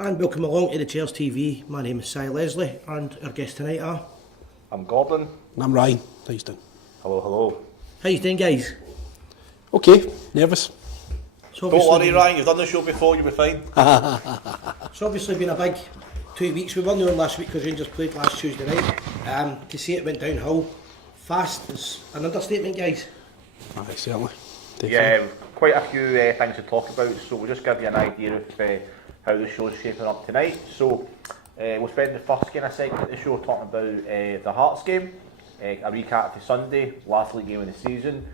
And welcome along to the Gers TV. My name is Si Leslie and our guests tonight are... I'm Gordon. And I'm Ryan. How you doing? Hello, hello. How you doing, guys? Okay, nervous. So Don't worry, Ryan, you've done the show before, you'll be fine. It's obviously been a big 2 weeks. We weren't on last week because Rangers played last Tuesday night. To see it went downhill fast is an understatement, guys. Aye, certainly. Definitely. Yeah, quite a few things to talk about, so we'll just give you an idea of how the show's shaping up tonight. So we'll spend the first kind of segment of the show talking about the Hearts game, a recap for Sunday, last league game of the season.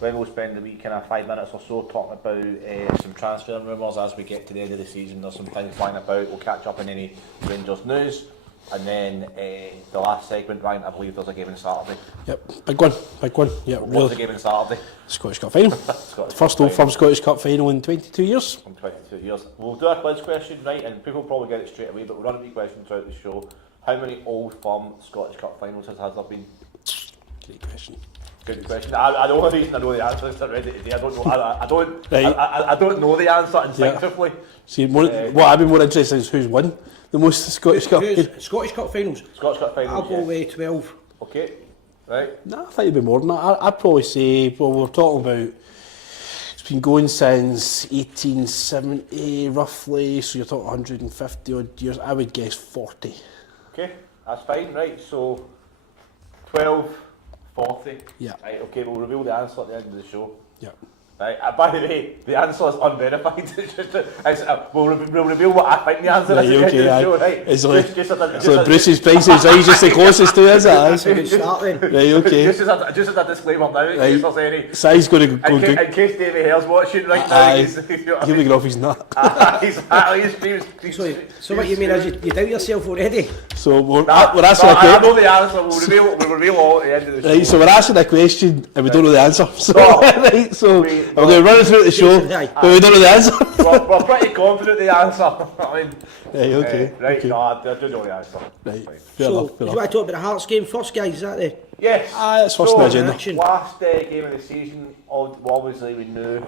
Then we'll spend the week kind of 5 minutes or so talking about some transfer rumours as we get to the end of the season. There's some things flying about. We'll catch up on any Rangers news. And then the last segment, Ryan, I believe there's a game on Saturday. Yep, big one. Yeah, What's really. the game on Saturday? Scottish Cup final. First Old Firm Scottish Cup final in 22 years. In 22 years. We'll do a quiz question, right, and people will probably get it straight away, but we'll run a wee question throughout the show. How many Old Firm Scottish Cup finals has there been? Great question. Good question. I know the reason I know the answer is I read it today. I don't know. Right. I don't know the answer instinctively. See, what I've been more interested in is who's won the most Scottish Cup. Scottish Cup finals? Scottish Cup finals. I'll go with 12. Okay. Right. Nah, I think it'd be more than that. I'd probably say, well, we're talking about, it's been going since 1870 roughly, so you're talking 150 odd years. I would guess 40. Okay, that's fine. Right. So 12, 40. Yeah. Right. Okay. We'll reveal the answer at the end of the show. Yeah. Right. By the way, the answer is unverified. We'll reveal what I think the answer is at the end of the show. Right. It's like Bruce's prices, right? He's just the closest to us. That's a good start then. Right, okay. Just as a disclaimer now, in case there's any. Si's going to go in case Davey Hare's watching right now, he's he'll be off his nut. So what you mean is you doubt yourself already? So we're asking a question. I know the answer. We'll reveal all at the end of the show. Right, so we're asking a question and we don't know the answer. So right, so we're going to run it through the show, but we don't know the answer. We're pretty confident the answer. I mean, right, okay. Right, okay. no, I do know the answer. Right, So, do you want to talk about the Hearts game first, guys? Is that the... Yes. That's first on the agenda. Last game of the season, obviously we knew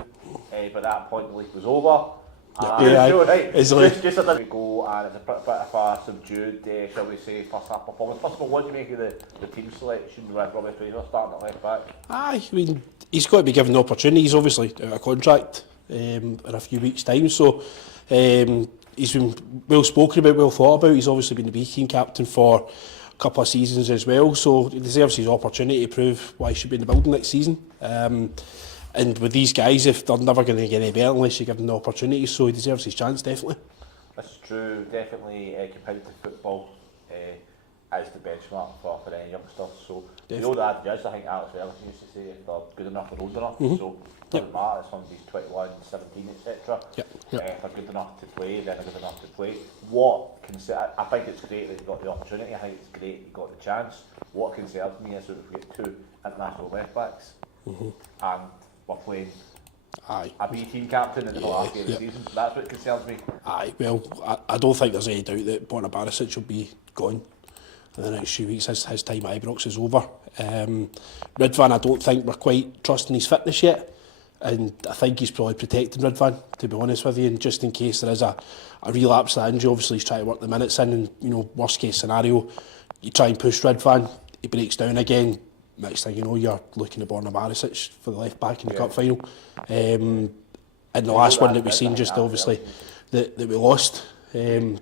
by that point the league was over. Right. Just a minute ago, and it's a bit of a subdued, shall we say, first half performance. First of all, what do you make of the team selection with Robbie Fraser starting at left back? I mean, he's got to be given the opportunity. He's obviously out of contract in a few weeks' time, so he's been well spoken about, well thought about. He's obviously been the B team captain for a couple of seasons as well, so he deserves his opportunity to prove why he should be in the building next season. And with these guys, if they're never going to get any better unless you give them the opportunity, so he deserves his chance, definitely. That's true, definitely competitive football is the benchmark for any youngsters. So you know that judge, I think Alex Ferguson used to say if they're good enough, they're old enough. So it doesn't matter if somebody's 21, 17, etc. If they're good enough to play, then they're good enough to play. I think it's great that you got the opportunity, I think it's great you got the chance. What concerns me is that if we get two international left backs and we're playing a B team captain in the last game of the season. That's what concerns me. Aye, well, I don't think there's any doubt that Borna Barisic will be gone in the next few weeks. His time at Ibrox is over. Ridvan, I don't think we're quite trusting his fitness yet, and I think he's probably protecting Ridvan, to be honest with you, and just in case there is a relapse to that injury. Obviously he's trying to work the minutes in, and worst case scenario, you try and push Ridvan, he breaks down again. Next thing you know, you're looking at Borna Barisic for the left back in the cup final. And the last one that we've seen, just obviously, that we lost. You're saying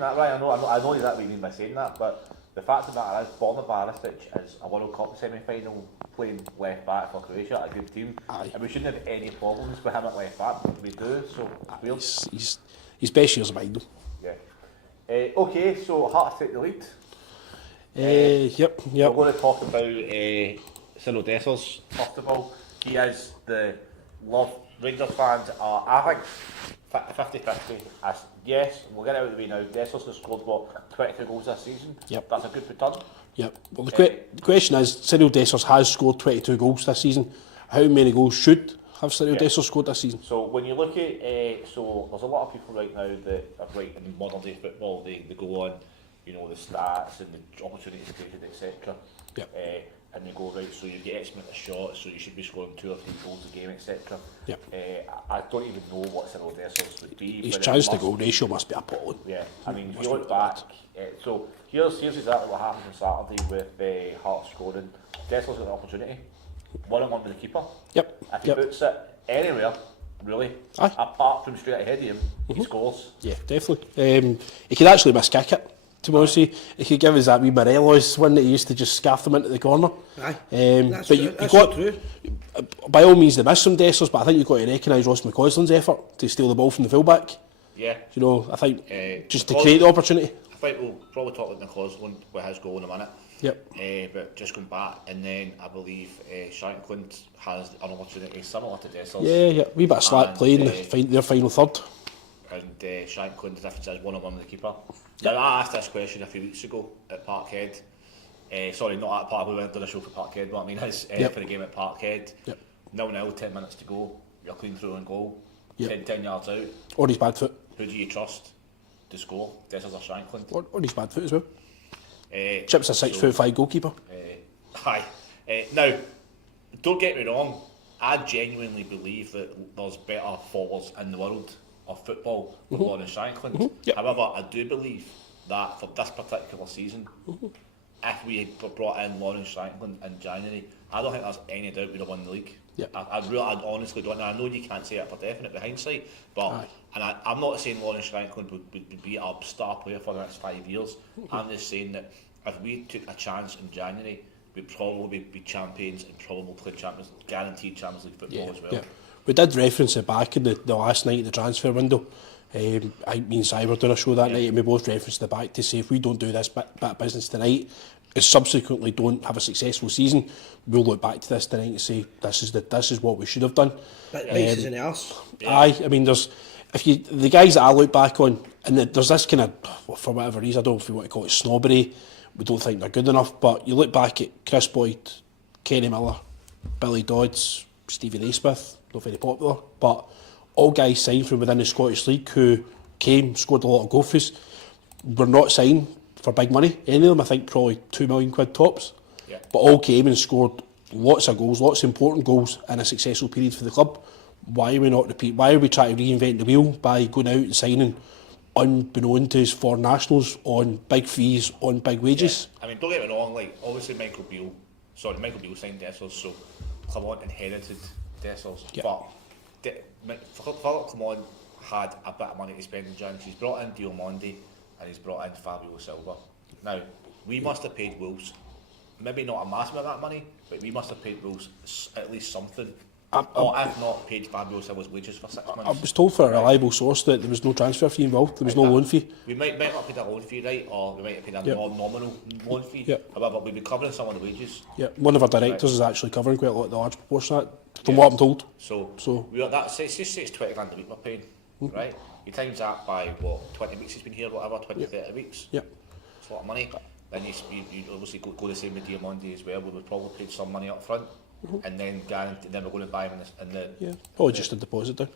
that, right? I know that we mean by saying that, but the fact of the matter is, Borna Barisic is a World Cup semi-final playing left back for Croatia, a good team. And we shouldn't have any problems with him at left back, but we do, so it's weird. His best years are behind him. Yeah. Okay, so Hearts take the lead. Yep. We're going to talk about Cyril Dessers first of all. He is the love Rangers fans are, I think, 50-50. Yes, we'll get it out of the way now. Dessers has scored 22 goals this season. Yep. That's a good return. Yep. Well, the question is, Cyril Dessers has scored 22 goals this season. How many goals should have Cyril Dessers scored this season? So when you look at, so there's a lot of people right now that are right in modern day football. They go on, the stats and the opportunities created, etc. Yep. and they go, right, so you get X amount of shots, so you should be scoring 2 or 3 goals a game, etc. Yep. I don't even know what Cyril Dessers would be. His chance to goal ratio must be appalling. Yeah, I mean, if you look back, so here's exactly what happened on Saturday with Hart scoring. Dessers got an opportunity, 1-on-1 with the keeper. Yep. If he puts it anywhere, really, apart from straight ahead of him, he scores. Yeah, definitely. He could actually miss kick it. To be honest with you, he could give us that wee Morelos one that he used to just scarf them into the corner. Aye, that's but true. That's true. By all means, they missed some Dessers, but I think you've got to recognise Ross McCausland's effort to steal the ball from the fullback. Yeah. You know, I think just to create the opportunity. I think we'll probably talk about McCausland with his goal in a minute. Yep. But just going back, and then I believe Shankland has an opportunity similar to Dessers. Yeah, wee bit of slack play in their final third. And Shankland, the difference is 1-on-1 with the keeper. Now, I asked this question a few weeks ago at Parkhead. Sorry, not at Parkhead, we went on a show for Parkhead, but I mean is for the game at Parkhead. 0-0, 10 minutes to go, you're clean through and goal, 10 yards out. Or his bad foot. Who do you trust to score? Dessers or Shankland? Or his bad foot as well. Chip's a 6'5" goalkeeper. Hi. Now, don't get me wrong, I genuinely believe that there's better forwards in the world of football than Lawrence Shankland. However, I do believe that for this particular season, if we had brought in Lawrence Shankland in January, I don't think there's any doubt we'd have won the league. I honestly don't. And I know you can't say it for definite with hindsight, but I'm not saying Lawrence Shankland would be a star player for the next 5 years. I'm just saying that if we took a chance in January, we'd probably be champions and probably play guaranteed Champions League football as well. We did reference it back in the last night of the transfer window. Me and Si were doing a show that night, and we both referenced it back to say if we don't do this bit of business tonight, and subsequently don't have a successful season, we'll look back to this tonight and say this is what we should have done. But bites us in the arse. Aye, I mean the guys that I look back on, and there's this kind of, for whatever reason, I don't know if you want to call it snobbery, we don't think they're good enough, but you look back at Chris Boyd, Kenny Miller, Billy Dodds, Stevie Naismith, not very popular, but all guys signed from within the Scottish League who came, scored a lot of goals for us, were not signed for big money. Any of them, I think, probably £2 million tops. But all came and scored lots of goals, lots of important goals in a successful period for the club. Why are we not repeat? Why are we trying to reinvent the wheel by going out and signing unbeknown to us foreign nationals on big fees, on big wages? I mean, don't get me wrong, like obviously Michael Beale signed Dessers, so Clement inherited Dessers. But Philip Clement had a bit of money to spend in January. He's brought in Diomande and he's brought in Fabio Silva. Now, we must have paid Wolves, maybe not a massive amount of money, but we must have paid Wolves at least something. Or if not, paid Fabio Silva's wages for 6 months. I was told for a reliable source that there was no transfer fee involved, there was no loan fee. We might not have paid a loan fee, right, or we might have paid a nominal loan fee. However, we'd be covering some of the wages. One of our directors is actually covering quite a lot of the large proportion of that, from what I'm told. So we are that. Say it's 20 grand a week we're paying, right? You times that by what 20 weeks he's been here, whatever, 30 weeks. It's a lot of money. Then you obviously go the same with Diomande as well. We would probably paid some money up front. And then then we're going to buy him in the probably just a deposit down.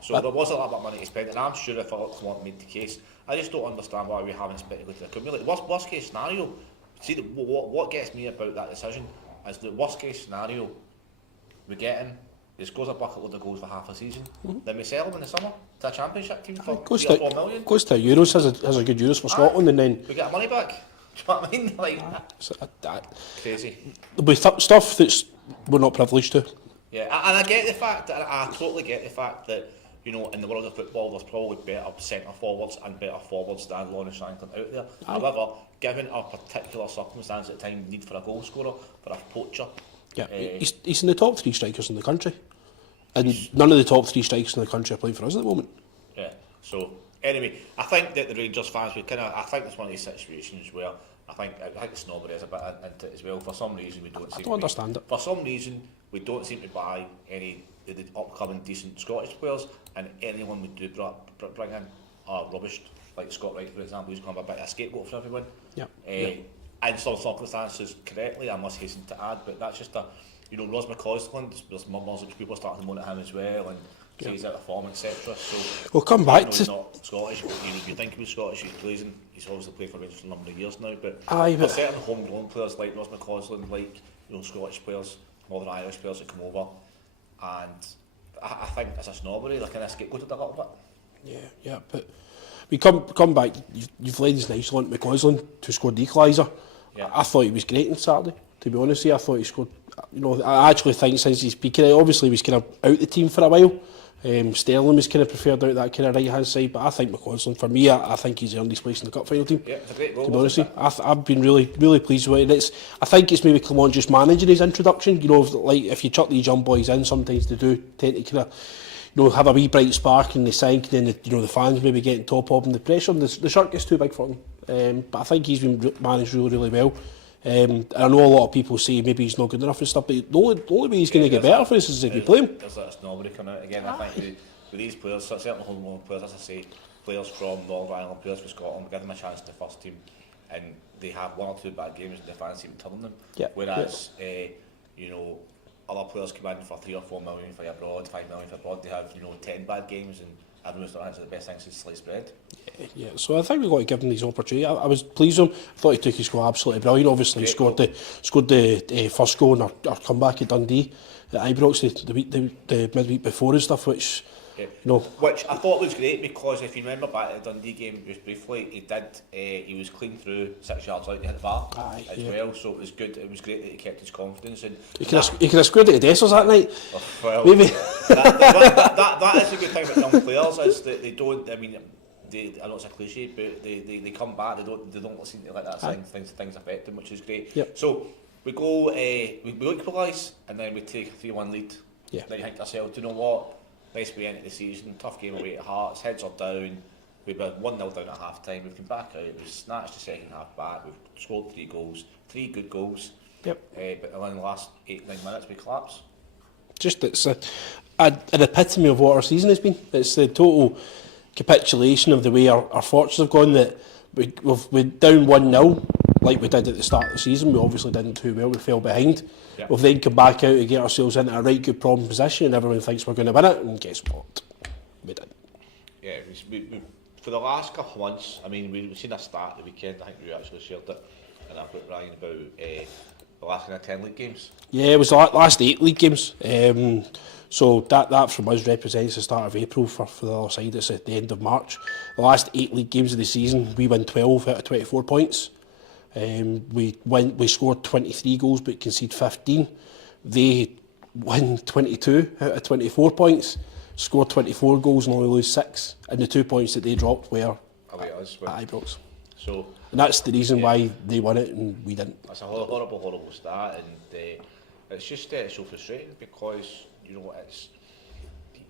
So there was a lot of money to spend, and I'm sure if Clement made the case, I just don't understand why we haven't speculated accumulate. Worst case scenario, see what gets me about that decision is the worst case scenario we get him, he scores a bucket load of goals for half a season, then we sell him in the summer to a championship team for 3 or 4 million. Goes to Euros, has a good Euros for Scotland, and then we get our money back. Do you know what I mean? Like, crazy. There'll be stuff that's we're not privileged to. Yeah, and I get the fact that I totally get the fact that, you know, in the world of football, there's probably better centre forwards and better forwards than Lawrence Shankland out there. However, given our particular circumstance at the time, need for a goal scorer, for a poacher. He's in the top 3 strikers in the country, and none of the top 3 strikers in the country are playing for us at the moment. So anyway, I think that the Rangers fans would I think it's one of these situations where I think snobbery is a bit into it as well. For some reason, we don't. I don't understand it. For some reason, we don't seem to buy any of the upcoming decent Scottish players, and anyone we do bring in are rubbish. Like Scott Wright, for example, who's become a bit of a scapegoat for everyone. In some circumstances, correctly, I must hasten to add, but that's just Ross McCausland. There's murmurs of people starting to moan at him as well, and say he's out of form, etc. So We'll come back he's to... not Scottish, but you think he was Scottish, he's plays in, he's obviously played for Rangers for a number of years now, but Aye, for but certain homegrown players like Ross McCausland, like Scottish players, Northern Irish players that come over, and I think it's a snobbery, they're kind of scapegoated a little bit. Yeah, but we come back. You've led us nicely on McCausland, who scored the equaliser. Yeah. I thought he was great on Saturday. To be honest with you, I thought he scored. I actually think since he's been obviously he was kind of out the team for a while. Sterling was kind of preferred out that kind of right hand side, but I think McCausland, for me, I think he's earned his place in the cup final team. Yeah, it's a great role. To be honest with you, I've been really pleased with it. I think it's maybe Clement just managing his introduction. Like if you chuck these young boys in, sometimes they do tend to kind of have a wee bright spark and they sink, and then the fans maybe getting top of them. The pressure, the shirt gets too big for him. But I think he's been managed really well. And I know a lot of people say maybe he's not good enough and stuff, but the only way he's going to get better for us is if you play him. There's that snobbery coming out again. I think with these players, certainly homegrown players, as I say, players from Northern Ireland, players from Scotland, give them a chance in the first team, and they have one or two bad games and the fans even turn them. Whereas, other players come in for 3 or 4 million for abroad, 5 million for abroad, they have 10 bad games and everyone's thought that's the best thing since sliced bread. Yeah, so I think we've got to give him these opportunities. I was pleased with him. I thought he took his goal absolutely brilliant. Obviously, he scored the first goal in our comeback at Dundee at Ibrox the midweek before and stuff, which which I thought was great, because if you remember back at the Dundee game just briefly, he was clean through 6 yards out to hit the bar well, so it was good. It was great that he kept his confidence, and he could have scored at the Dessers that night. Well, maybe that is a good thing about young players, is that they don't. I mean, I know it's a cliche, but they come back. They don't seem to let that things affect them, which is great. Yep. So we go we equalise, and then we take a 3-1 lead. Yeah. Then you think to yourself, do you know what? Nice way into the season, tough game away at Hearts, heads are down, we were 1-0 down at half time, we've come back out, we've snatched the second half back, we've scored 3 goals, 3 good goals. Yep. But in the last 8-9 minutes we collapse. Just it's an epitome of what our season has been. It's the total capitulation of the way our fortunes have gone, that we're down 1-0 like we did at the start of the season. We obviously didn't too well, we fell behind. Yep. We've then come back out and get ourselves into a right good problem position, and everyone thinks we're going to win it, and guess what? We didn't. Yeah, we for the last couple of months, I mean, we've seen a start at the weekend. I think we actually shared it, and I've got Ryan about the last kind of 10 league games. Yeah, it was the last 8 league games. So that from us represents the start of April. For the other side, it's at the end of March. The last 8 league games of the season, we win 12 out of 24 points. We scored 23 goals but conceded 15. They win 22 out of 24 points, score 24 goals and only lose 6. And the 2 points that they dropped were at Ibrox. So, and that's the reason why they won it and we didn't. That's a horrible start, and it's just so frustrating, because it's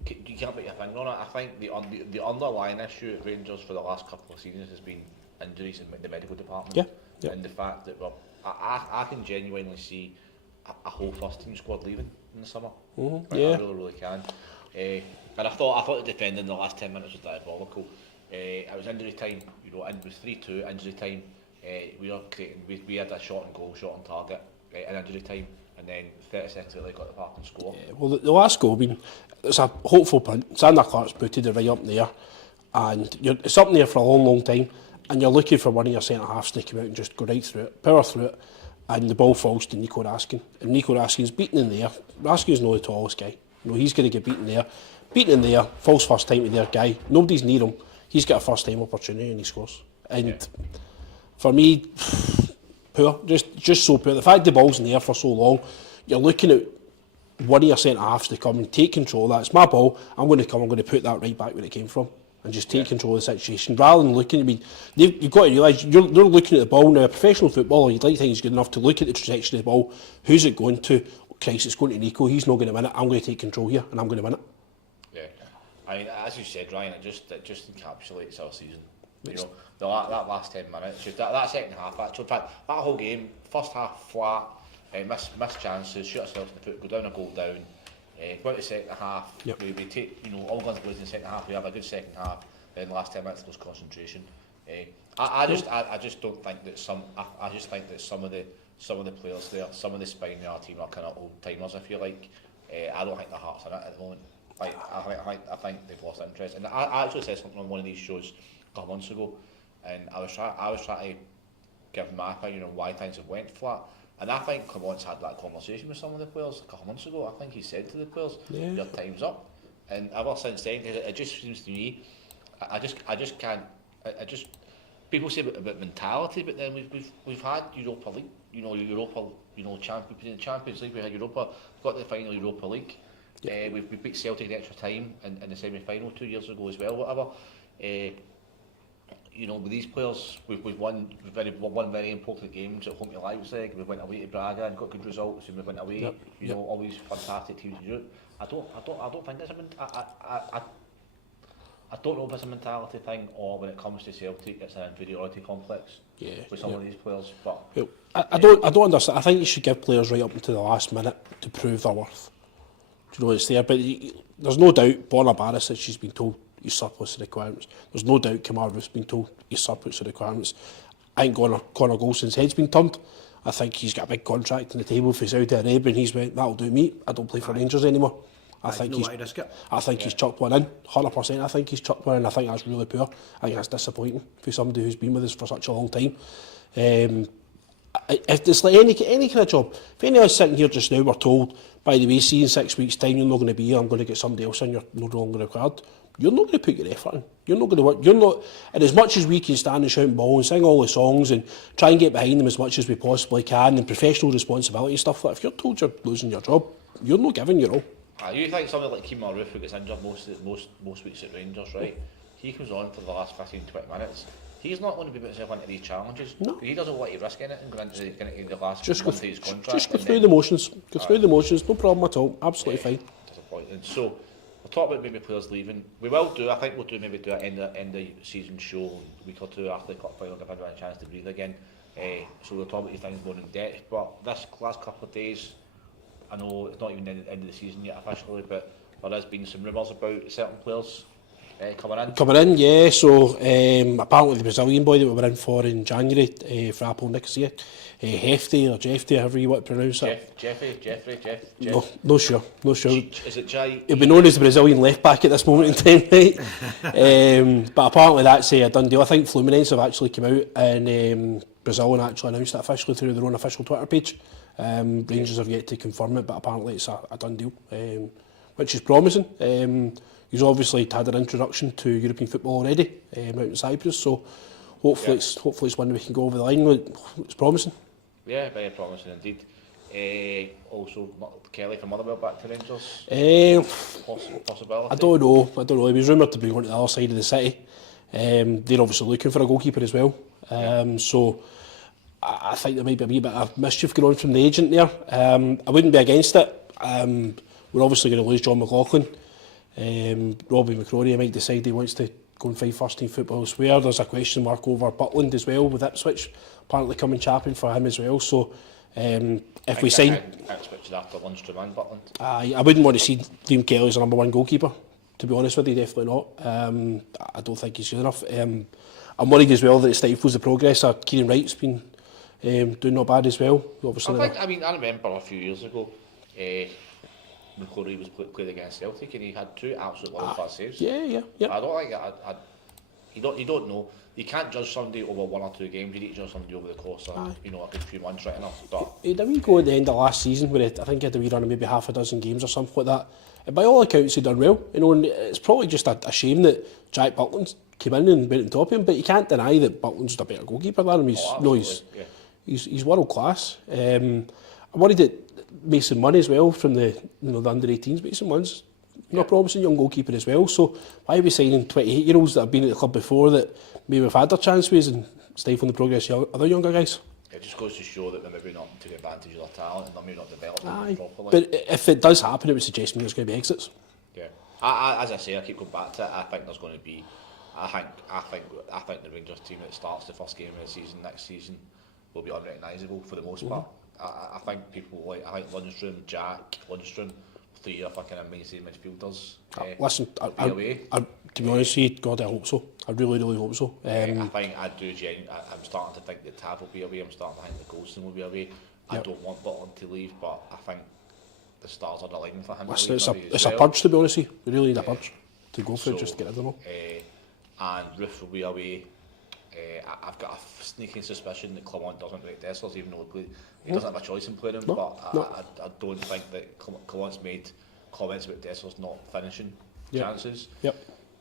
you can't put your finger on it. I think the underlying issue at Rangers for the last couple of seasons has been injuries in the medical department. Yeah. And the fact that I can genuinely see a whole first team squad leaving in the summer. Mm-hmm. I really can. And I thought the defending in the last 10 minutes was diabolical. It was injury time, and with 3-2 injury time, we had a shot on target in injury time, and then 30 seconds later they got the park and score. Yeah, well, the last goal, it's a hopeful punt. Sander Clark's booted it right up there, and it's up there for a long time, and you're looking for one of your centre-halves to come out and just go right through it, power through it, and the ball falls to Nico Raskin. And Nico Raskin's beaten in there. Raskin's not the tallest guy. He's going to get beaten there. Beaten in there, falls first time to their guy. Nobody's near him. He's got a first time opportunity and he scores. And for me, poor. Just so poor. The fact the ball's in the air for so long, you're looking at one of your centre-halves to come and take control of that. It's my ball. I'm going to put that right back where it came from and just take control of the situation. Rather than looking at me, you've got to realise they're looking at the ball now. A professional footballer, you'd like to think he's good enough to look at the trajectory of the ball. Who's it going to? Oh, Christ, it's going to Nico. He's not going to win it. I'm going to take control here and I'm going to win it. Yeah, I mean, as you said, Ryan, it just encapsulates our season. That last 10 minutes, that second half, actually, in fact, that whole game, first half flat, miss chances, shoot ourselves in the foot, go down a goal down, go into the second half, we take, all guns blazing in the second half, we have a good second half, then the last 10 minutes lose concentration. I just don't think that I just think that some of the players there, some of the spine in our team are kind of old timers, if you like. I don't think the Hearts are in it at the moment. Like, I think they've lost interest. And I actually said something on one of these shows a couple months ago, and I was trying to give my opinion on why things have went flat. And I think Clement's had that conversation with some of the players a couple months ago. I think he said to the players, "Your time's up." And ever since then, it just seems to me, I just can't. People say about mentality, but then we've had Europa League, Champions League. We had Europa, got to the final Europa League. We beat Celtic in extra time in the semi-final 2 years ago as well. Whatever. With these players, we've won very important games at home to Leipzig. We went away to Braga and got good results, and we went away. All these fantastic teams in Europe. I don't think it's I don't know if it's a mentality thing or when it comes to Celtic, it's an inferiority complex with some of these players. But I don't understand. I think you should give players right up until the last minute to prove their worth. Do you know it's there? But there's no doubt Borna Barisic, she's been told he's surplus to requirements. There's no doubt Kamar Roof's been told he's surplus to requirements. I think Connor Golson's head's been turned. I think he's got a big contract on the table for Saudi Arabia, and he's went, that'll do me. I don't play for Rangers anymore. I think he's chucked one in, 100%. I think he's chucked one in. I think that's really poor. I think that's disappointing for somebody who's been with us for such a long time. If it's like any kind of job, if any of us sitting here just now were told, by the way, see in 6 weeks' time you're not going to be here, I'm going to get somebody else in, you're no longer required, you're not going to put your effort in. You're not going to work. You're not. And as much as we can stand and shout and ball and sing all the songs and try and get behind them as much as we possibly can, and professional responsibility and stuff like that, if you're told you're losing your job, you're not giving your all. You think somebody like Kamar Roof, who gets injured most weeks at Rangers, right? He comes on for the last 15-20 minutes. He's not going to be putting himself into these challenges. No. He doesn't want to risk anything and go into the last month of his contract. Just go through the motions. Go through the motions, no problem at all. Absolutely fine. And so, we'll talk about maybe players leaving. We will do, I think we'll do an end of season show a week or two after the cup final, give everyone a chance to breathe again. So we'll talk about these things more in depth. But this last couple of days, I know it's not even the end of the season yet officially, but there has been some rumours about certain players coming in, yeah. So apparently the Brazilian boy that we were in for in January for Apple Nicosia, Hefty or Jeffy, however you want to pronounce it. Jeff. No sure. Is it Jai? He'll be known as the Brazilian left back at this moment in time, right? But apparently that's a done deal. I think Fluminense have actually come out and Brazil and actually announced it officially through their own official Twitter page. Rangers have yet to confirm it, but apparently it's a done deal, which is promising. He's obviously had an introduction to European football already out in Cyprus, so hopefully it's one we can go over the line with. It's promising. Yeah, very promising indeed. Also, Kelly from Motherwell back to Rangers. Possibility. I don't know. He was rumoured to be going to the other side of the city. They're obviously looking for a goalkeeper as well. So I think there might be a wee bit of mischief going on from the agent there. I wouldn't be against it. We're obviously going to lose John McLaughlin. Robbie McCrory might decide he wants to go and fight first team football elsewhere. There's a question mark over Butland as well, with Ipswich apparently coming chapping for him as well. So if we sign Ipswich after Lundstrom and Butland, I wouldn't want to see Liam Kelly as a number one goalkeeper, to be honest with you. Definitely not. I don't think he's good enough. I'm worried as well that it stifles the progress. Kieran Wright's been doing not bad as well. Obviously, I remember a few years ago, McCrory was played against Celtic and he had two absolute world-class saves. Yeah. I don't think you don't know. You can't judge somebody over 1 or 2 games. You need to judge somebody over the course of a good few months, right enough. But he had a wee go at the end of last season where I think he had a wee run of maybe half a dozen games or something like that. And by all accounts, he done well. And it's probably just a shame that Jack Butland came in and went on top of him. But you can't deny that Butland's a better goalkeeper than him. He's world class. I'm worried that Mason Munn as well from the under 18s. Mason Munn's a promising young goalkeeper as well. So why are we signing 28-year-olds that have been at the club before that maybe have had their chances and stifling the progress of other younger guys? It just goes to show that they're maybe not taking advantage of their talent and they're maybe not developing properly. But if it does happen, it would suggest there's going to be exits. Yeah. As I say, I keep going back to it. I think there's going to be. I think the Rangers team that starts the first game of the season next season will be unrecognisable for the most part. I think people like Lundstrom, Jack, 3 of fucking amazing midfielders. Listen, to be honest with you, God, I hope so. I really hope so. I think I do. I'm starting to think that Tav will be away. I'm starting to think that Golson will be away. I don't want Butland to leave, but I think the stars are aligning for him. It's a purge, to be honest with you. We really need a purge to go for it, just to get rid of them all. And Roof will be away. I've got a sneaking suspicion that Clement doesn't rate Dessers, even though he doesn't have a choice in playing him. I don't think that Clement's made comments about Dessers not finishing chances. Yep.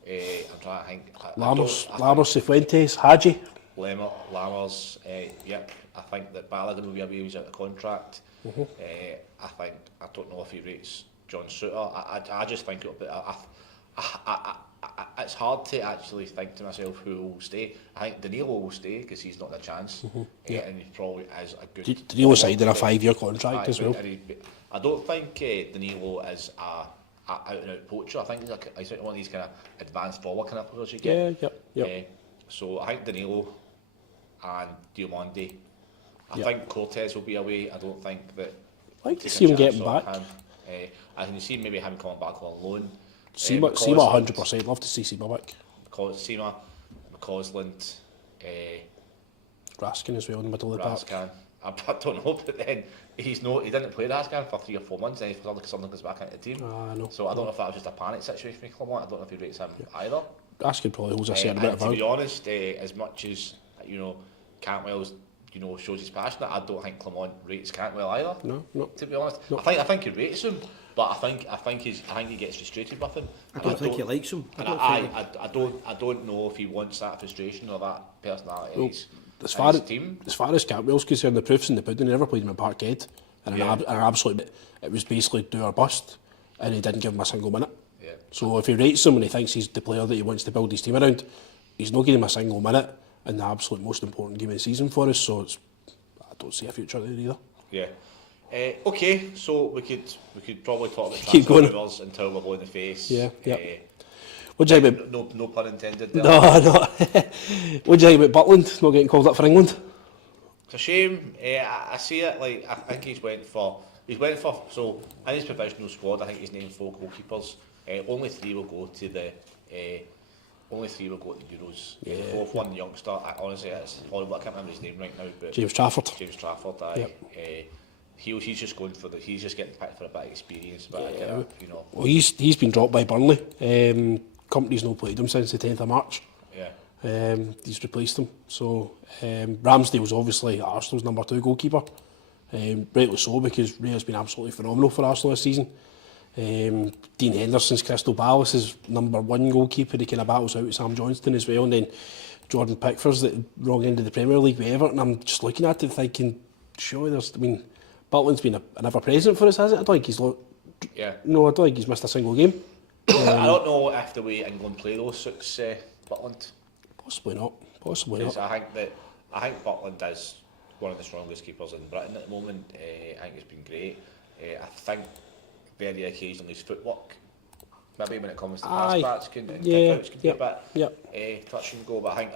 I'm trying to think. Lamos, Cifuentes, Hadji. Lammers, yep. I think that Balogun will be away, he's out of contract. I don't know if he rates John Suter. I just think it'll be. It's hard to actually think to myself who will stay. I think Danilo will stay because he's not a chance, and he probably is a good. Danilo signed in a 5-year contract as well. I don't think Danilo is a out and out poacher. I think he's one of these kind of advanced forward kind of players you get. So I think Danilo and Diomande. I think Cortez will be away. I don't think that. I'd like to see him getting back. I can see maybe him coming back on loan. Sima 100%. Love to see Sima back. Sima, McCausland, Raskin as well in the middle of the park. I don't know, but then he didn't play Raskin for 3 or 4 months, and he suddenly goes back into the team. So I don't know if that was just a panic situation with Clement. I don't know if he rates him either. Raskin probably holds a certain amount of value. To be honest, as much as Cantwell's shows his passion, I don't think Clement rates Cantwell either. No. To be honest, I think he rates him, but I think he gets frustrated with him. I don't think he likes him. I don't know if he wants that frustration or that personality. Well, as far as Cantwell's concerned, the proof's in the pudding. He never played him at Parkhead, and an absolute. It was basically do or bust, and he didn't give him a single minute. Yeah. So if he rates him and he thinks he's the player that he wants to build his team around, he's not giving him a single minute in the absolute most important game of the season for us. So I don't see a future there either. Yeah. Okay, so we could probably talk about Keep going rumours until we're blue in the face. Yeah. What do you think about? No pun intended there. No. What do you think about Butland not getting called up for England? It's a shame. I see it like I think he's went for so in his professional squad. I think he's named 4 goalkeepers. Only 3 will go to the Euros. The 4th one, the youngster. Honestly, it's horrible. I can't remember his name right now. But James Trafford. He's just going for he's just getting picked for a bit of experience. But Well, he's been dropped by Burnley. Company's not played him since the 10th of March. He's replaced him. So Ramsdale's obviously Arsenal's number 2 goalkeeper. Rightly so, because Ray has been absolutely phenomenal for Arsenal this season. Dean Henderson's Crystal Palace's number 1 goalkeeper. He kind of battles out with Sam Johnston as well, and then Jordan Pickford's the wrong end of the Premier League with Everton. I'm just looking at it thinking, surely Butland's been an ever-present for us, hasn't it? I don't think he's No, I don't think he's missed a single game. I don't know if the way England play those suits Butland. Possibly not. I think Butland is one of the strongest keepers in Britain at the moment. I think he's been great. I think very occasionally his footwork, maybe when it comes to pass backs and kickouts, can be a bit touch and go. But I think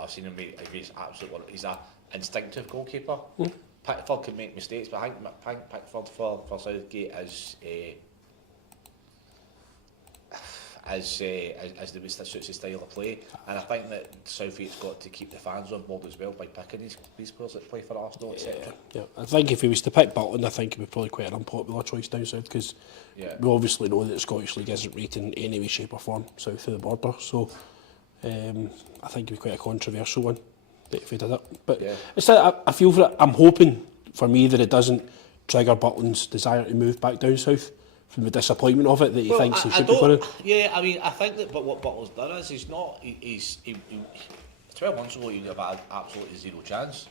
I've seen him make he's an instinctive goalkeeper. Pickford can make mistakes, but I think Pickford for Southgate is the suits his style of play, and I think that Southgate's got to keep the fans on board as well by picking these players that play for Arsenal, etc. I think if he was to pick Butland, I think it would probably quite an unpopular choice down south, because we obviously know that the Scottish League isn't rated in any way, shape or form south of the border, so I think it would be quite a controversial one if he did it. But it's like, I feel for it. I'm hoping for me that it doesn't trigger Butland's desire to move back down south from the disappointment of it that he thinks he should be playing. Yeah, I mean, I think that what Butler's done is he's 12 months ago he'd have had absolutely zero chance.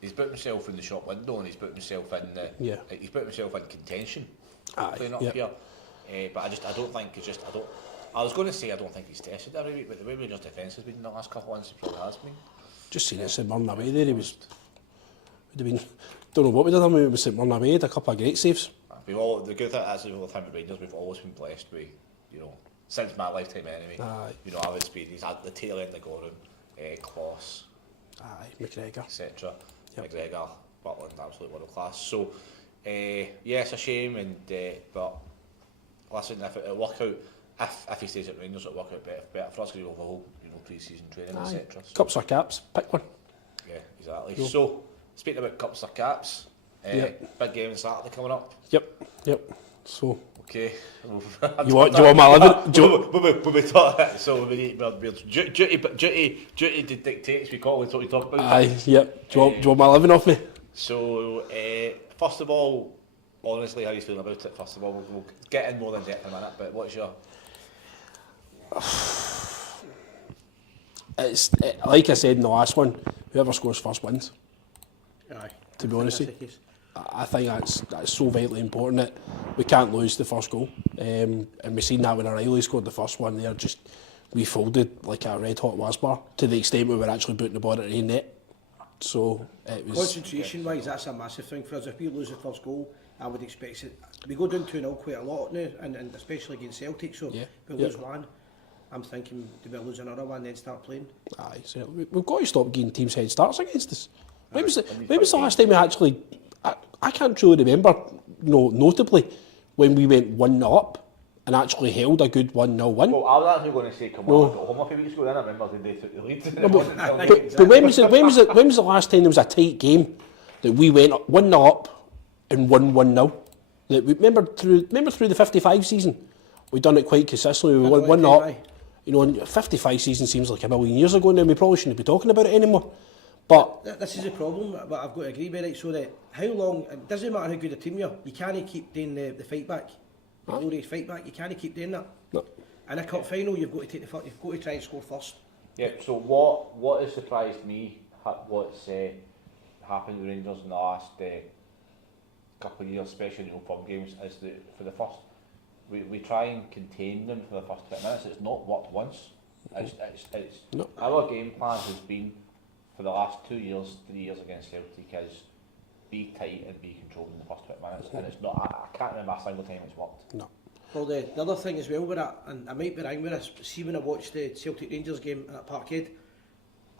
He's put himself in the shop window and he's put himself in contention. Playing up here. But I don't think it's just I was going to say I don't think he's tested every week, but the way Rangers' defence has been in the last couple of months, he probably has been. Just seen it St Mirren away there, he would have been, don't know what we did him with St Mirren away, he had a couple of great saves. The good thing actually with him at Rangers, we've always been blessed with, since my lifetime anyway, I've experienced at the tail end of Goran, Kloss, McGregor, etc. McGregor, Butland, absolute world class. So, it's a shame, but listen, if it work out, if he stays at Rangers, it'll work out better for us because we'll have a whole pre-season training, etc. Cups or caps, pick one. Yeah, exactly. So, speaking about cups or caps, Big game on Saturday coming up. Yep. So. Okay. Do you want my 11? We'll be talking. So we're duty dictates. We call it what we talk about. Aye. Yep. Do you want my 11 off me? So first of all, honestly, how are you feeling about it? First of all, we'll get in more than depth in a minute. But what's your? It's like I said in the last one. Whoever scores first wins. Aye. To be honest, I think that's so vitally important that we can't lose the first goal. And we've seen that when O'Reilly scored the first one. We folded like a red hot Wasbar to the extent we were actually putting the ball at the net. So it was. Concentration wise, that's a massive thing for us. If we lose the first goal, I would expect it. We go down 2-0 quite a lot now, and especially against Celtic. So if we lose one, I'm thinking do we lose another one, then start playing. Aye, certainly. We've got to stop giving teams head starts against us. When was the last time we actually? I can't truly remember, notably, when we went 1-0 up and actually held a good 1-0 win. Well, I was actually going to say, come on, I got home a few weeks ago, then I remember the day took the lead. No, but when was the last time there was a tight game that we went 1-0 up and won 1-0? Remember through the 55 season, we've done it quite consistently. We won 1-0 up. 55 season seems like a million years ago now. We probably shouldn't be talking about it anymore. But this is the problem, but I've got to agree with it. So that how long, it doesn't matter how good a team you're, you can't keep doing the fight back, the glorious fight back. You can't keep doing that. No. In a cup final, you've got to take you've got to try and score first. Yeah. So what has surprised me, what's happened with Rangers in the last couple of years, especially in firm games, is that for the first, we try and contain them for the first 20 minutes. It's not worked once. Our game plan has been, for the last 2 years, 3 years against Celtic, is be tight and be controlled in the first 20 minutes, and it's not. I can't remember a single time it's worked. No. Well, the other thing as well with that, and I might be wrong with this, but see when I watched the Celtic Rangers game at Parkhead,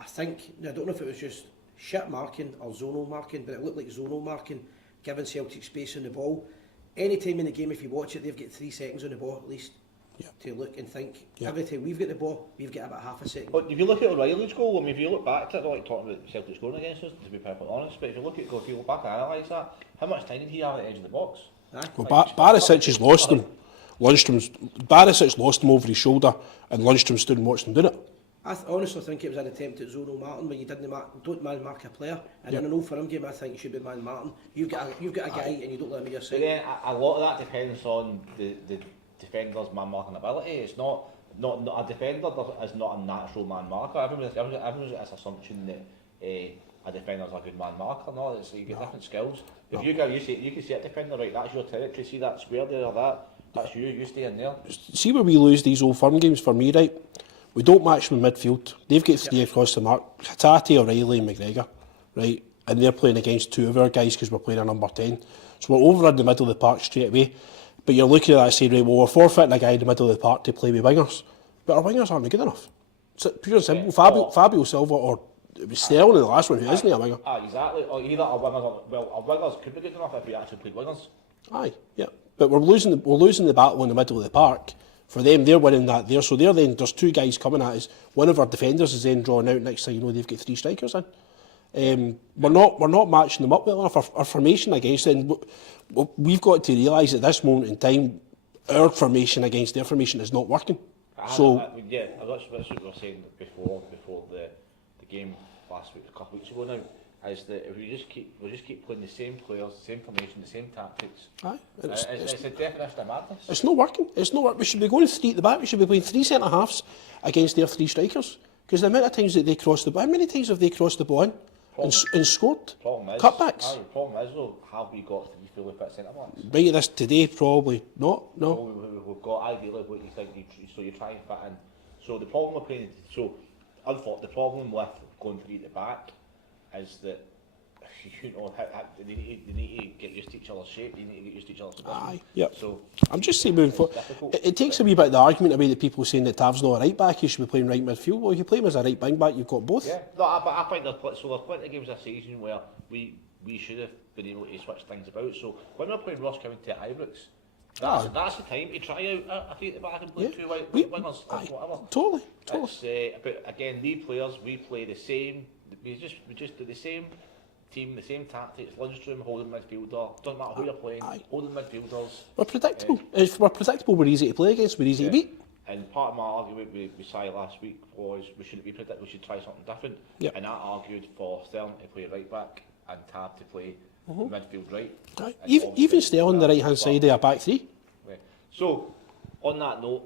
I don't know if it was just shit marking or zonal marking, but it looked like zonal marking, giving Celtic space on the ball. Any time in the game, if you watch it, they've got 3 seconds on the ball at least. To look and think. Every time we've got the ball, we've got about half a second. But if you look at O'Reilly's goal, if you look back to it, I don't like talking about Celtic scoring against us, to be perfectly honest, but if you look back and analyse that, how much time did he have at the edge of the box? Well, Barisic has lost him. Barisic lost him over his shoulder, and Lundstrom stood and watched him do it. I honestly think it was an attempt at zonal Martin, where you don't man mark a player. And in an Old Firm game, I think you should be man Martin. You've got a guy and you don't let him your side. But then a lot of that depends on the defender's man marking ability. It's not a defender is not a natural man marker. Everyone's this assumption that a defender's a good man marker. No, you get different skills. If you can see a defender, right, that's your territory. See that square there or that, that's you stay in there. See where we lose these Old Firm games for me, right? We don't match them in midfield. They've got 3 across the mark. Hatate, O'Reilly and McGregor, right? And they're playing against 2 of our guys because we're playing a number 10. So we're over in the middle of the park straight away. But you're looking at that saying, right, well, we're forfeiting a guy in the middle of the park to play with wingers. But our wingers aren't good enough. It's pure and simple. Fabio Silva, or it was Sterling in the last one, who isn't a winger. Exactly. Or either a winger, our wingers could be good enough if we actually played wingers. Aye, yeah. But we're losing the battle in the middle of the park. For them, they're winning that there. So there's 2 guys coming at us. One of our defenders is then drawn out. Next thing you know, they've got 3 strikers in. We're not matching them up well enough. Our formation against them, we've got to realise at this moment in time, our formation against their formation is not working. That's what we were saying before the game last week, a couple of weeks ago now, is that if we just keep playing the same players, the same formation, the same tactics, it's a definition of madness. It's not working. We should be going 3 at the back. We should be playing 3 centre halves against their 3 strikers. Because the amount of times that they cross the ball, how many times have they crossed the ball and scored? Cutbacks. The problem is though, have we got 3 fully fit centre backs? Right, this today probably not. No. We've got ideally what you think. So you try and fit in. So the problem we're playing. So the problem with going 3 at the back is that they need to get used to each other's shape. They need to get used to each other's position. Aye, yep. So I'm just saying moving forward. It takes a wee bit of the argument away that people saying that Tav's not a right back. He should be playing right midfield. Well, if you play him as a right wing back, you've got both. Yeah, no, but I think there's plenty of games this season where we should have been able to switch things about. So when we're playing Ross County at Ibrox, that's the time to try out a 3 at the back and play 2 wingers or whatever. Totally. But again, these players, we play the same. We just do the same team, the same tactics, Lundstrom, holding midfielder, doesn't matter who you're playing, holding midfielders. We're predictable. If we're predictable, we're easy to play against, we're easy to beat. And part of my argument with Si last week was we shouldn't be predictable, we should try something different. Yep. And I argued for Sterling to play right back and Tab to play midfield right. Aye. Even Sterling on the right hand side of a back three. Yeah. So, on that note,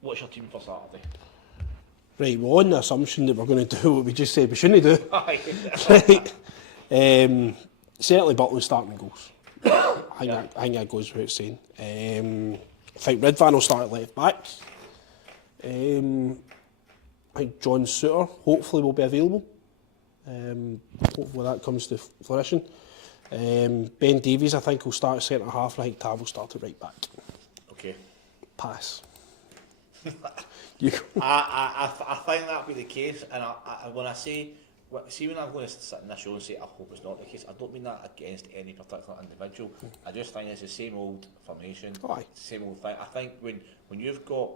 what's your team for Saturday? Right, well, on the assumption that we're going to do what we just said we shouldn't do. Aye. Right. Certainly Butland starting goals. I think that goes without saying. I think Ridvan will start at left back. I think John Suter hopefully will be available. Hopefully that comes to fruition. Ben Davies I think will start at centre half, and I think Tav will start at right back. Okay. Pass. I think that'll be the case, and when I say, see when I'm going to sit in this show and say I hope it's not the case, I don't mean that against any particular individual. I just think it's the same old formation, same old thing. I think when you've got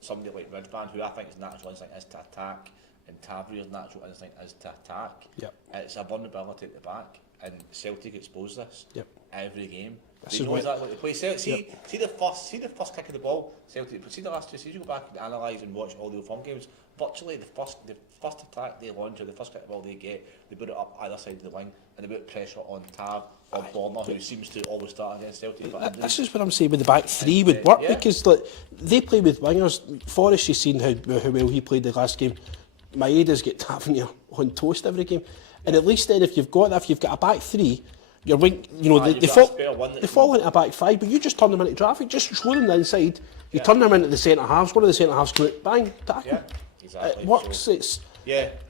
somebody like Ridvan, who I think his natural instinct is to attack, and Tavrier's natural instinct is to attack, it's a vulnerability at the back, and Celtic expose this every game. They know exactly what they play. See the first kick of the ball, Celtic. See the last 2 seasons. You go back and analyse and watch all the Old Firm games. Virtually the first attack they launch, or the first kick of the ball they get, they put it up either side of the wing, and they put pressure on Tav or Dormer, who seems to always start against Celtic. This is what I'm saying with the back three would work, because like, they play with wingers. Forrest, you've seen how well he played the last game. Maeda's get Tavernier on toast every game, and at least then if you've got a back three. Your wing, they fall into a back five, but you just turn them into traffic. Just show them the inside. You turn them into the centre halves. One of the centre halves come out, bang, tackle. Yeah, exactly. It works. So,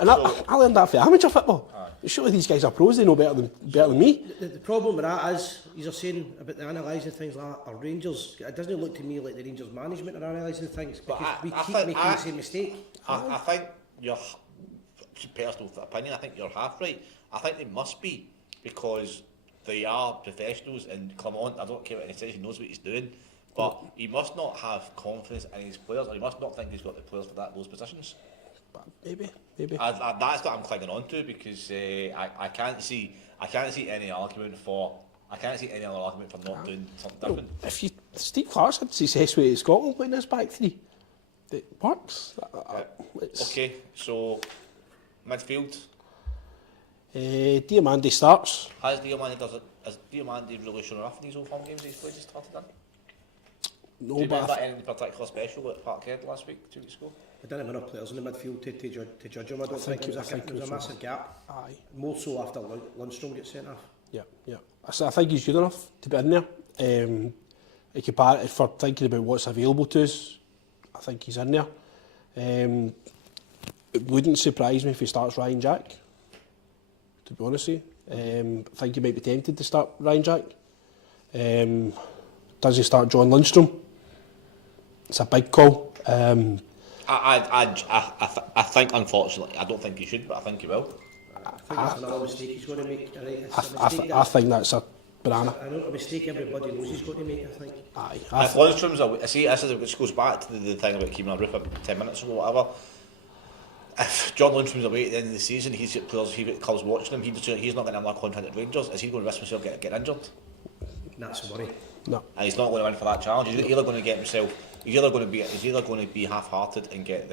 and I learned that for amateur football. Surely these guys are pros. They know better than me. The problem with that is, you're saying about the analysing things like that, are Rangers. It doesn't look to me like the Rangers management are analysing things, because we keep making the same mistake. I think your personal opinion. I think you're half right. I think they must be, because they are professionals, and come on, I don't care what he says, he knows what he's doing, but he must not have confidence in his players, or he must not think he's got the players for those positions. Maybe. That's what I'm clinging on to, because I can't see any argument for. I can't see any other argument for not doing something different. Steve Clark's had success with Scotland playing this back three. It works. Okay, so midfield. Diamandi starts. Has Diamandi really shown enough in these Old Firm games he's played just started on? No, do you remember any particular special at Parkhead last week, 2 weeks ago? I didn't have enough players in the midfield to judge him. I don't think there was a massive gap. Aye. More so after Lundstrom gets sent off. Yeah. I think he's good enough to be in there. For thinking about what's available to us, I think he's in there. It wouldn't surprise me if he starts Ryan Jack, to be honest with you. I think he might be tempted to start Ryan Jack. Does he start John Lundstrom? It's a big call. I think, unfortunately, I don't think he should, but I think he will. I think that's another mistake he's going to make. I think that's a banana. I know a mistake everybody knows he's going to make, I think. Aye. If Lundstrom's away, see, this goes back to the thing about keeping a roof about 10 minutes ago, whatever. If John Lundstrom's away at the end of the season, he's got players, he got clubs watching him, he's not going to have a contract at Rangers. Is he going to risk himself getting injured? That's a worry. No. And he's not going to win for that challenge. He's either going to get himself, he's either going to be half-hearted and get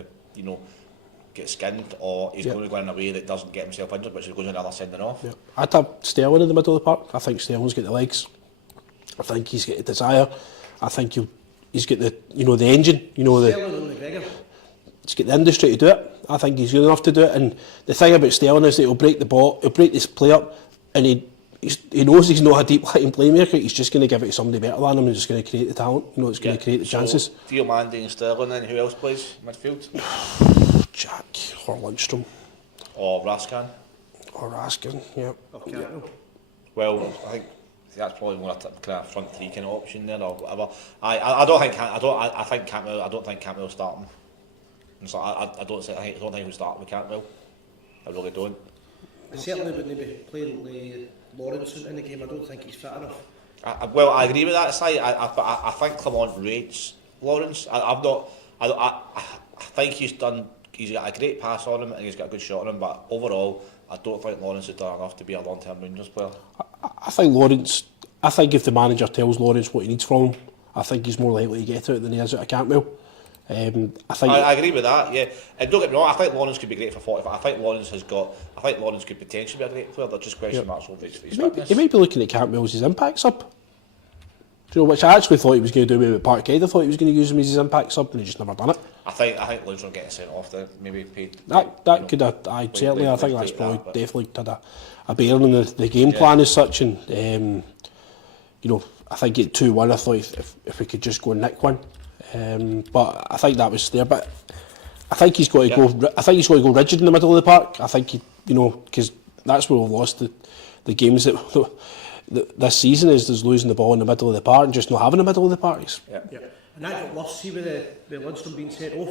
get skinned, or he's going to go in a way that doesn't get himself injured, which is going to another sending off. Yeah. I'd have Sterling in the middle of the park. I think Sterling's got the legs. I think he's got the desire. I think he's got the the engine. He's got the industry to do it. I think he's good enough to do it. And the thing about Sterling is that he'll break the ball, he'll break this play up, and he knows he's not a deep lying playmaker. He's just going to give it to somebody better than him, and just going to create the talent. It's going to create the chances. Diamandi and Sterling, and who else plays midfield? Jack or Lundstrom. Or Raskin. Yeah. Well, I think that's probably more a kind of front three kind of option there, or whatever. I think Campbell will start him. So I don't think he'll start with Campbell. I really don't. I certainly wouldn't be playing Lawrence in the game. I don't think he's fit enough. I agree with that side. I think Clement rates Lawrence. I think he's he's got a great pass on him and he's got a good shot on him, but overall, I don't think Lawrence has done enough to be a long-term Rangers player. I think if the manager tells Lawrence what he needs from him, I think he's more likely to get out than he is out of Cantwell. I agree with that, yeah. And don't get me wrong, I think Lawrence could be great for 45. I think Lawrence could potentially be a great player. They're just question marks over his fitness. He might be looking at Cantwell as his impact sub. Do you know, which I actually thought he was going to do with Parkhead. I thought he was going to use him as his impact sub, and he just never done it. I think Lundstrom getting sent off there, maybe paid. That could have, I think that's probably definitely had a bearing on the game plan as such. And I think at 2-1, I thought if we could just go and nick one. But I think that was there. But I think he's got to go. I think he's got to go rigid in the middle of the park. I think because that's where we've lost the games that this season is losing the ball in the middle of the park and just not having the middle of the park. Yeah. And that got worse. See with Lundstrom being sent off.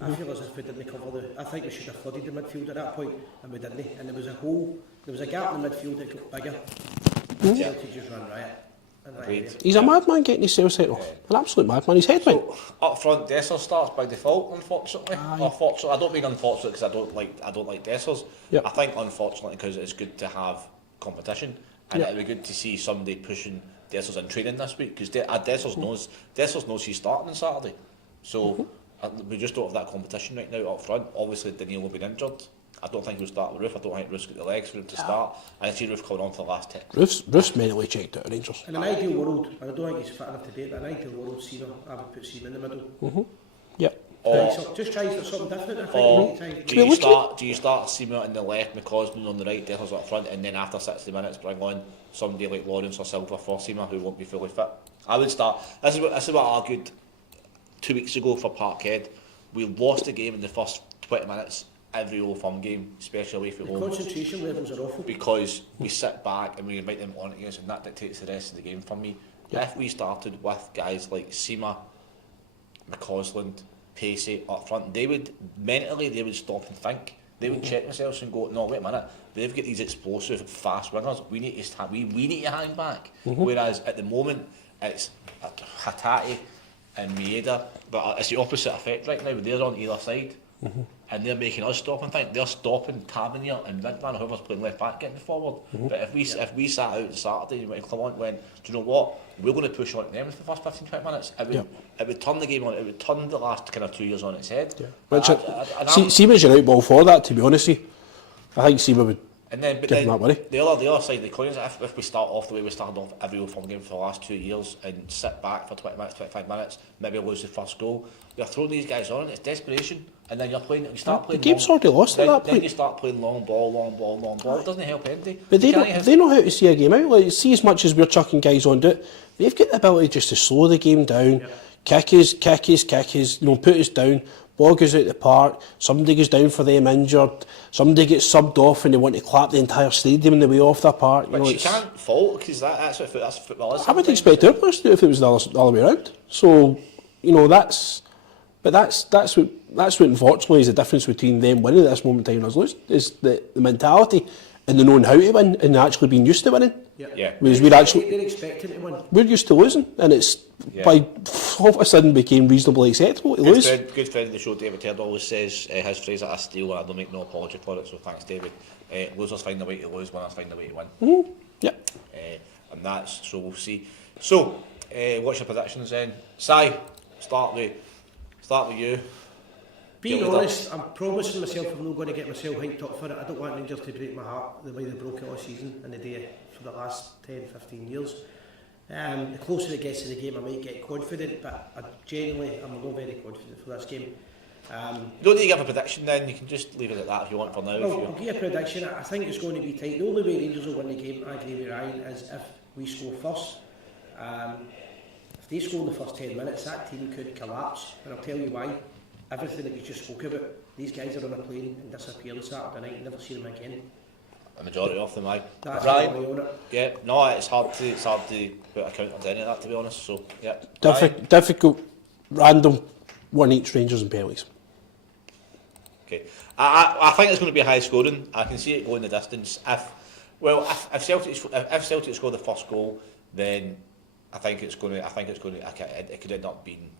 I feel as if we didn't cover I think we should have flooded the midfield at that point, and we didn't. And there was a hole. There was a gap in the midfield that got bigger. Celtic just ran riot. He's a madman getting his self set off. An absolute madman. His head went. Up front, Dessers starts by default, unfortunately. Unfortunately, I don't mean unfortunately because I don't like Dessers. I think unfortunately because it's good to have competition, and it'd be good to see somebody pushing Dessers in training this week because Dessers knows he's starting on Saturday. So we just don't have that competition right now up front. Obviously, Daniel will be injured. I don't think he'll start with Roof. I don't think Roof's got the legs for him to start. I see Roof coming on for the last 10. Roof's mentally checked out of Rangers. In an ideal world, I don't think he's fit enough to do it, but in an ideal world, I would put Seaman in the middle. Just try something different. I think do you start Seaman on the left, McCausland on the right, Dessers up front, and then after 60 minutes bring on somebody like Lawrence or Silva for Seaman who won't be fully fit? I would start. This is what I argued 2 weeks ago for Parkhead. We lost the game in the first 20 minutes. Every Old Firm game, especially away from home. Concentration levels are awful. Because we sit back and we invite them on against, and that dictates the rest of the game for me. If we started with guys like Seema, McCausland, Pacey up front, they would stop and think. They would check themselves and go, no, wait a minute, they've got these explosive, fast wingers. We need to hang back. Whereas at the moment, it's Hatate and Maeda, but it's the opposite effect right now. They're on either side. And they're making us stop and think. They're stopping Tavernier and Winkman, whoever's playing left back, getting forward. But if we sat out on Saturday and Clement went, do you know what? We're going to push on them for the first 15-20 minutes. It would turn the game on. It would turn the last kind of 2 years on its head. Seaman's your outball for that, to be honest with you. I think Seaman would give him that money. The other side of the coin is if we start off the way we started off every Old Firm game for the last 2 years and sit back for 20 minutes, 25 minutes, maybe lose the first goal, you're throwing these guys on, it's desperation. And then you start playing. The game's already lost at that point. Then you start playing long ball. It doesn't help anybody. But they know how to see a game out. Like, see, as much as we're chucking guys on it, they've got the ability just to slow the game down, kick us, put us down. Ball goes out the park, somebody goes down for them injured, somebody gets subbed off and they want to clap the entire stadium on the way off their park. But you can't fault because that's what football is. I would expect our players to do it if it was the other way around. So, that's what unfortunately is the difference between them winning at this moment in time and us losing, is the mentality and the knowing how to win and actually being used to winning. Whereas they're expecting to win. We're used to losing, and it's by all of a sudden became reasonably acceptable to lose. Good friend of the show, David Heard, always says his phrase that I steal and I don't make no apology for it, so thanks David. Losers find a way to lose, winners find a way to win. And that's, so we'll see. So, what's your predictions then? Si, start with you. Being honest, I'm promising myself I'm not going to get myself hyped up for it. I don't want Rangers to break my heart the way they broke it all season and the day for the last 10-15 years. The closer it gets to the game, I might get confident, but I'm not very confident for this game. You don't need to give a prediction then, you can just leave it at that if you want for now. I'll give a prediction. I think it's going to be tight. The only way Rangers will win the game, I agree with Ryan, is if we score first. If they score in the first 10 minutes, that team could collapse, and I'll tell you why. Everything that you just spoke about, these guys are on a plane and disappear on Saturday night and never see them again. A majority of them, aye. Right. Yeah, no, it's hard to put a counter to any of that, to be honest. So yeah. Difficult, random, one each Rangers and penalties. Okay, I think it's going to be high scoring. I can see it going the distance. If Celtic score the first goal, then it could end up being.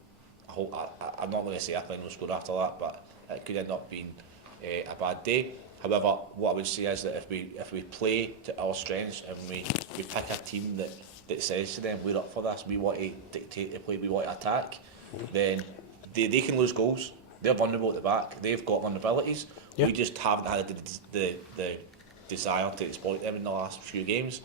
I'm not going to say I think we'll score after that, but it could end up being a bad day. However, what I would say is that if we play to our strengths and we pick a team that says to them, we're up for this, we want to dictate the play, we want to attack, then they can lose goals. They're vulnerable at the back. They've got vulnerabilities. We just haven't had the desire to exploit them in the last few games.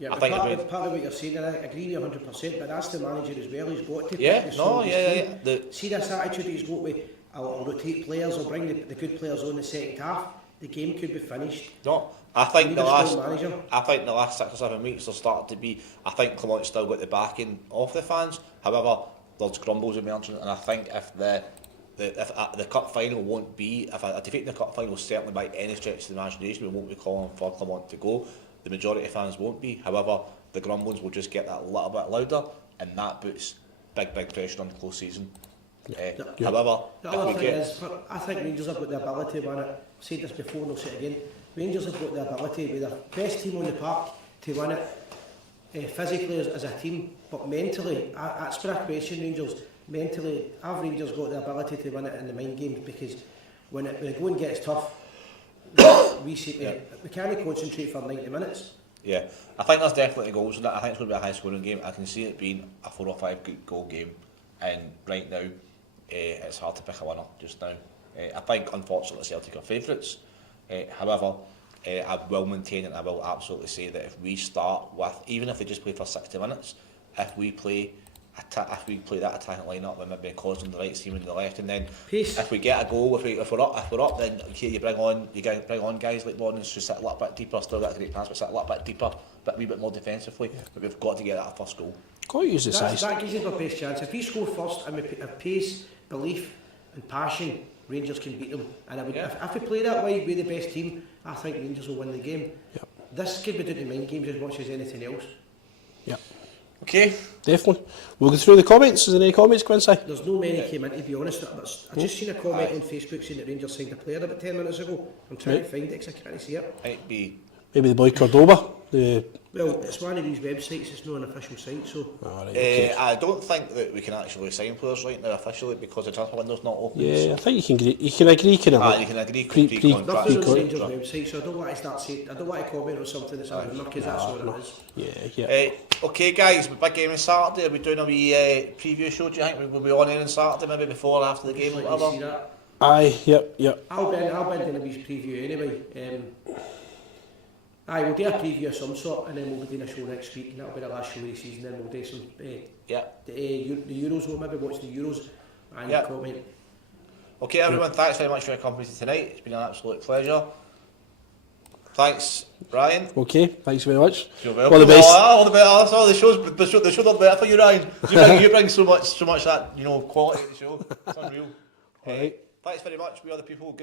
Yeah, I think part of what you're saying, and I agree with 100%, but that's the manager as well. He's got to see this attitude he's got with, I'll rotate players, I'll bring the good players on the second half. The game could be finished. No, I think the last 6 or 7 weeks there started to be. I think Clemont's still got the backing of the fans. However, there's grumbles emerging, and I think if the cup final won't be, if a defeat in the cup final, certainly by any stretch of the imagination, we won't be calling for Clement to go. The majority of fans won't be. However, the grumblings will just get that little bit louder, and that puts big pressure on the close season. However, the other thing is, I think Rangers have got the ability to win it. I've said this before and I'll say it again. Rangers have got the ability with their best team on the park to win it physically as a team, but mentally, that's for a question, Rangers. Mentally, have Rangers got the ability to win it in the mind games? Because when the going gets tough, we can't concentrate for 90 minutes. Yeah, I think there's definitely goals in it. I think it's going to be a high scoring game. I can see it being a 4 or 5 good goal game, and right now it's hard to pick a winner just now. I think unfortunately Celtic are favourites. However, I will maintain and I will absolutely say that if we start with, even if they just play for 60 minutes, if we play that attacking line-up and maybe cause on the right, team on the left, and then if we get a goal, if we're up, then you bring on guys like Lawrence who sit a little bit deeper, still got a great pass, but sit a little bit deeper, but a wee bit more defensively. But we've got to get that first goal. Got to use the size. That gives us our best chance. If we score first and we have pace, belief and passion, Rangers can beat them. And if we play that way, we're the best team, I think Rangers will win the game. Yep. This could be down to mind games as much as anything else. Yep. Okay. Definitely. We'll go through the comments. Is there any comments, Quincy? There's no many came in, to be honest. I just seen a comment on Facebook saying that Rangers signed a player about 10 minutes ago. I'm trying to find it because I can't see it. Might be. Maybe the boy Cordoba. Well, it's one of these websites, it's not an official site, so... I don't think that we can actually sign players right now officially because the transfer window's not open. Yeah, so. I think you can agree kind of you can agree pre-contract. Nothing on the Rangers website, so I don't want to start saying... I don't want to comment on something that's a rumour, because that's what it is. Yeah. Okay guys, big game on Saturday. Are we doing a wee preview show, do you think? We'll be on air on Saturday, maybe before or after the game or whatever? Aye, yep. I'll be doing a wee preview anyway. We'll do a preview of some sort, and then we'll be doing a show next week, and that'll be the last show of the season. Then we'll do some the Euros. We'll maybe watch the Euros and comment. Okay, everyone, thanks very much for your company tonight. It's been an absolute pleasure. Thanks, Ryan. Okay, thanks very much. You're welcome. All the best. All the best. Oh, the show's not better for you, Ryan. You bring so much that quality to the show. It's unreal. Right. Thanks very much. We are the people.